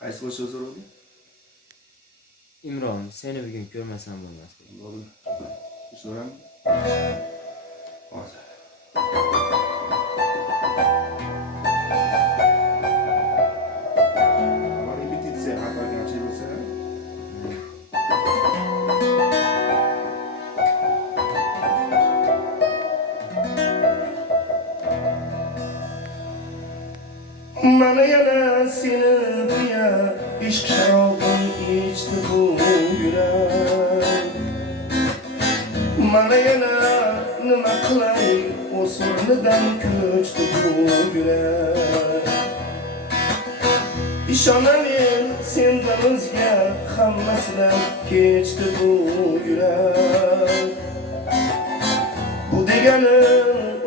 Qaysi qo'shiq so'radi? Imron, seni bugun ko'rmasam bo'lmas. Bo'ldi. So'ram. Hozir. Repetitsiya xato kamchilik bo'lsa, mana yana seni buya ishq sharobin ichdi bu yurak. Mana yana nima qilay o'smirnidan ko'chdi bu yurak. İşonaver sendan o'zga hammasidan kechdi bu yurak. Bu degani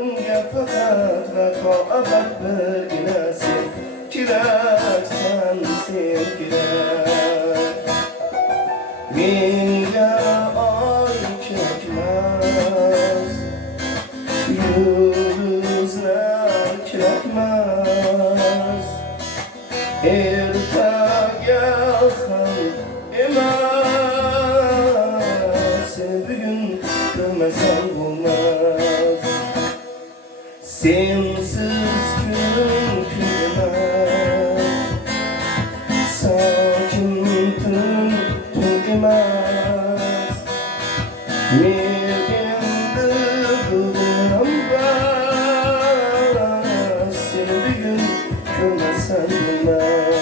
unga faqat va to abad birgina sen keraksan, sen kerak. Menga oy kerakmas, yulduzlar kerakmas, ertaga ham emas, seni bugun ko'rmasam bo'lmas. Sensiz kun emas, sokin tun emas. Men endi bildim bas, seni bugun ko'rmasam bo'lmas.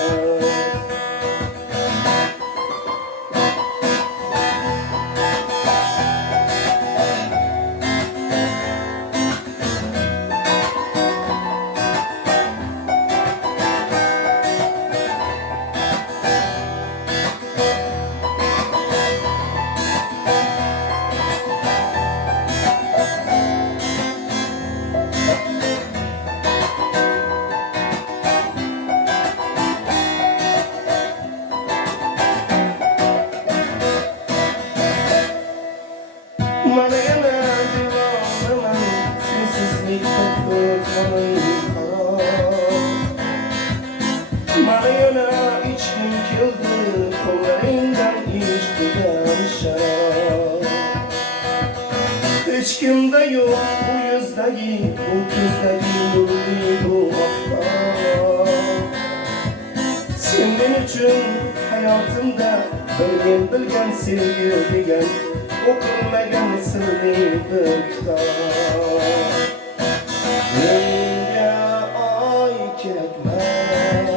Mana yana divonaman, sensizlikda ko'zlarim xarob. Mana yana ichkim keldi, qo'llaringdan ichdigan sharob. Hech kimda yo'q bu yuzdagi, bu ko'zdagi nurli bu oftob. Sen men uchun hayotimda bilgan sevgi degan o'qilmagan sirli bir kitob. Menga oy kerakmas,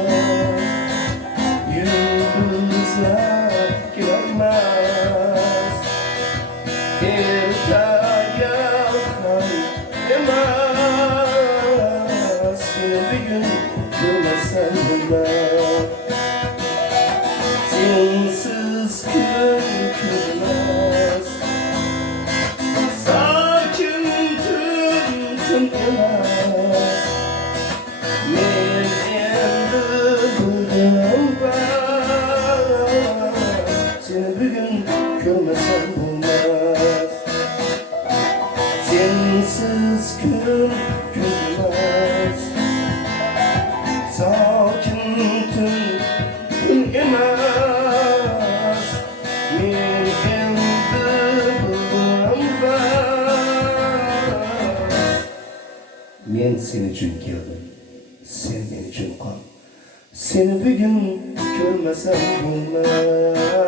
yulduzlar kerakmas, ertaga ham emas, seni bugun ko'rmasam bo'lmas. Sensiz kun ko'rmas, sokin tun emas. Men endi bildim bas, seni bugun ko'rmasam bo'lmas. Sensiz kun ko'rmas, sokin tun emas. Men endi bildim bas, men sen uchun keldim, sen men uchun qol. Seni bugun ko'rmasam bo'lmas,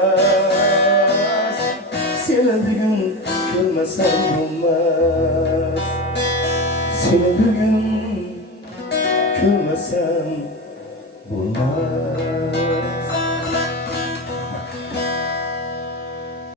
seni bugun ko'rmasam bo'lmas, seni bugun ko'rmasam bo'lmas.